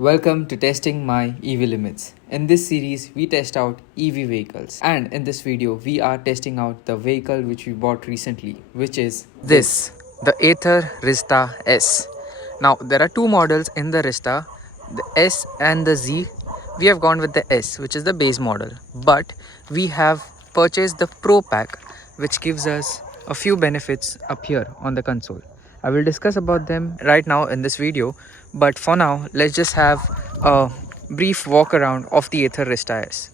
Welcome to testing my EV limits. In this series, we test out EV vehicles. And in this video, we are testing out the vehicle which we bought recently, which is this, the Ather Rizta S. Now, there are two models in the Rizta, the S and the Z. We have gone with the S, which is the base model. But we have purchased the Pro Pack, which gives us a few benefits up here on the console. I will discuss about them right now in this video, but for now, let's just have a brief walk around of the Ather Rizta S.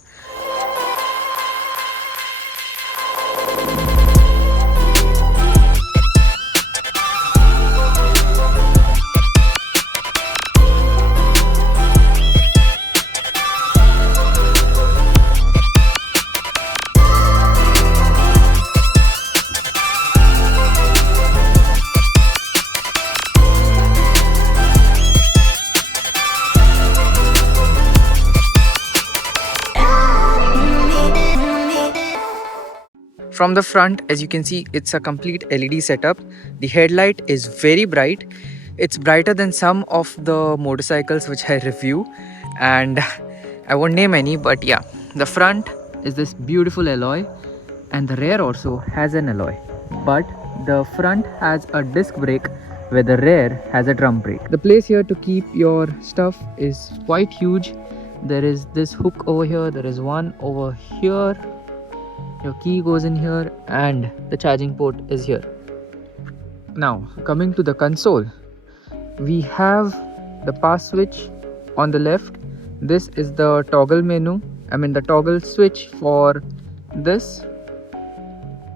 From the front, as you can see, it's a complete LED setup. The headlight is very bright. It's brighter than some of the motorcycles which I review, and I won't name any, but yeah, the front is this beautiful alloy and the rear also has an alloy, but the front has a disc brake where the rear has a drum brake. The place here to keep your stuff is quite huge. There is this hook over here, there is one over here. Your key goes in here and the charging port is here. Now coming to the console, we have the pass switch on the left. This is the toggle menu, the toggle switch for this.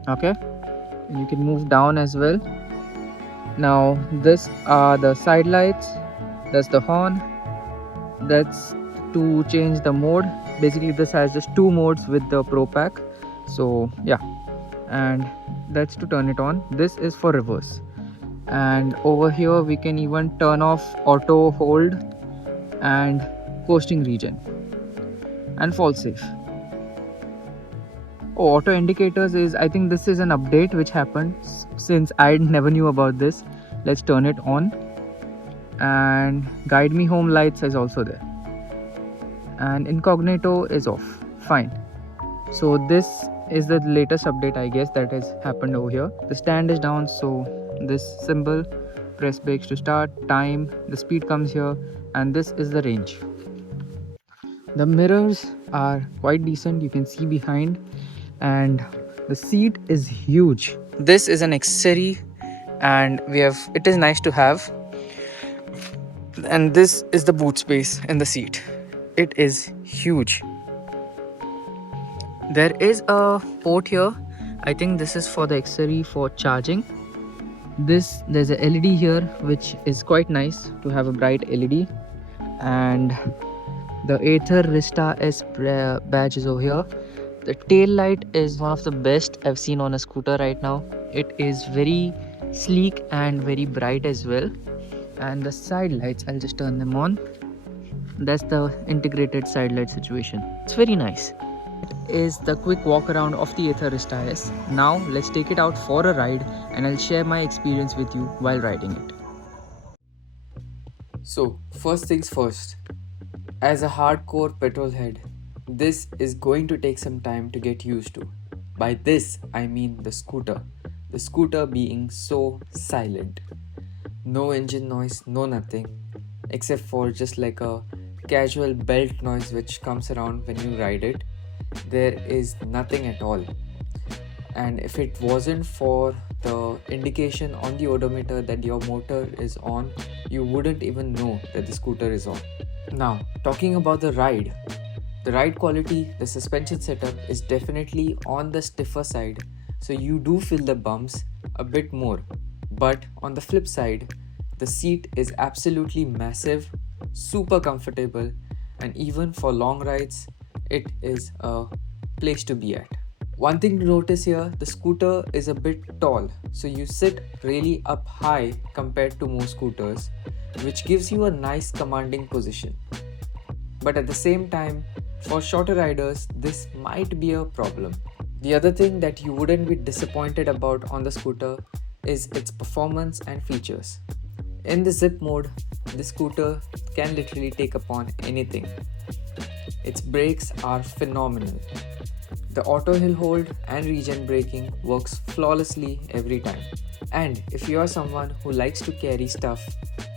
Okay, and you can move down as well. Now this are the side lights, that's the horn, that's to change the mode. Basically this has just two modes with the Pro Pack. So yeah, and that's to turn it on. This is for reverse, and over here we can even turn off auto hold and coasting region and fall safe. Auto indicators is, I think this is an update which happened since I never knew about this. Let's turn it on, and guide me home lights is also there, and incognito is off. Fine. So this is the latest update, I guess, that has happened over here. The stand is down, so this symbol, press brakes to start, time, the speed comes here, and this is the range. The mirrors are quite decent, you can see behind, and the seat is huge. This is an accessory, and it is nice to have. And this is the boot space in the seat. It is huge. There is a port here. I think this is for the accessory for charging. There's a LED here, which is quite nice to have a bright LED. And the Ather Rizta S badge is over here. The tail light is one of the best I've seen on a scooter right now. It is very sleek and very bright as well. And the side lights, I'll just turn them on. That's the integrated side light situation. It's very nice. Is the quick walk around of the Ather Rizta S. Now let's take it out for a ride, and I'll share my experience with you while riding it. So first things first, as a hardcore petrolhead, this is going to take some time to get used to. By this I mean the scooter being so silent. No engine noise, no nothing, except for just like a casual belt noise which comes around when you ride it. There is nothing at all, and if it wasn't for the indication on the odometer that your motor is on, you wouldn't even know that the scooter is on. Now talking about the ride quality, the suspension setup is definitely on the stiffer side, so you do feel the bumps a bit more. But on the flip side, the seat is absolutely massive, super comfortable, and even for long rides it is a place to be at. One thing to notice here, the scooter is a bit tall, so you sit really up high compared to most scooters, which gives you a nice commanding position. But at the same time, for shorter riders, this might be a problem. The other thing that you wouldn't be disappointed about on the scooter is its performance and features. In the zip mode, the scooter can literally take upon anything. Its brakes are phenomenal. The auto hill hold and regen braking works flawlessly every time. And if you are someone who likes to carry stuff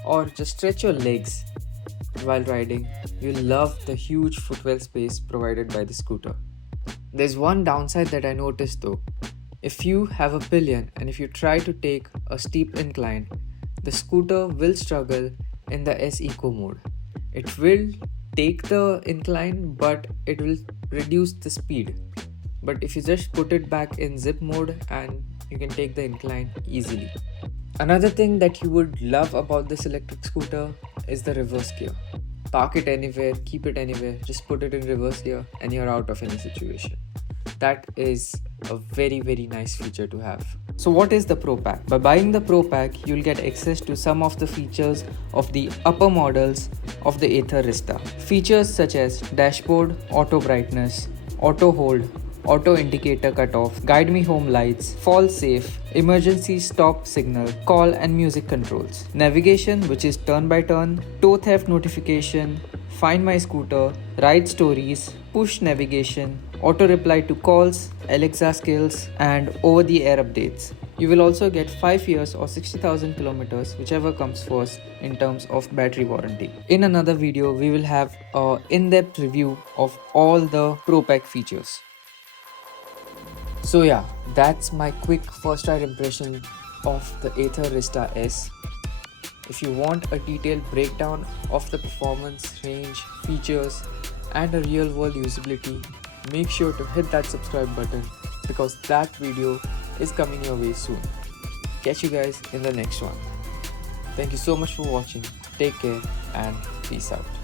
or just stretch your legs while riding, you'll love the huge footwell space provided by the scooter. There's one downside that I noticed though. If you have a pillion and if you try to take a steep incline, the scooter will struggle in the S Eco mode. It will take the incline, but it will reduce the speed. But if you just put it back in zip mode, and you can take the incline easily. Another thing that you would love about this electric scooter is the reverse gear. Park it anywhere, keep it anywhere, just put it in reverse gear and you're out of any situation. That is a very nice feature to have. So what is the Pro Pack? By buying the Pro Pack, you'll get access to some of the features of the upper models of the Ather Rizta. Features such as dashboard, auto brightness, auto hold, auto indicator cutoff, guide me home lights, fall safe, emergency stop signal, call and music controls, navigation which is turn by turn, tow theft notification, find my scooter, ride stories, push navigation, auto reply to calls, Alexa skills and over the air updates. You will also get 5 years or 60,000 kilometers, whichever comes first in terms of battery warranty. In another video, we will have an in-depth review of all the Pro Pack features. So yeah, that's my quick first ride impression of the Ather Rizta S. If you want a detailed breakdown of the performance, range, features and a real world usability, make sure to hit that subscribe button because that video is coming your way soon. Catch you guys in the next one. Thank you so much for watching. Take care and peace out.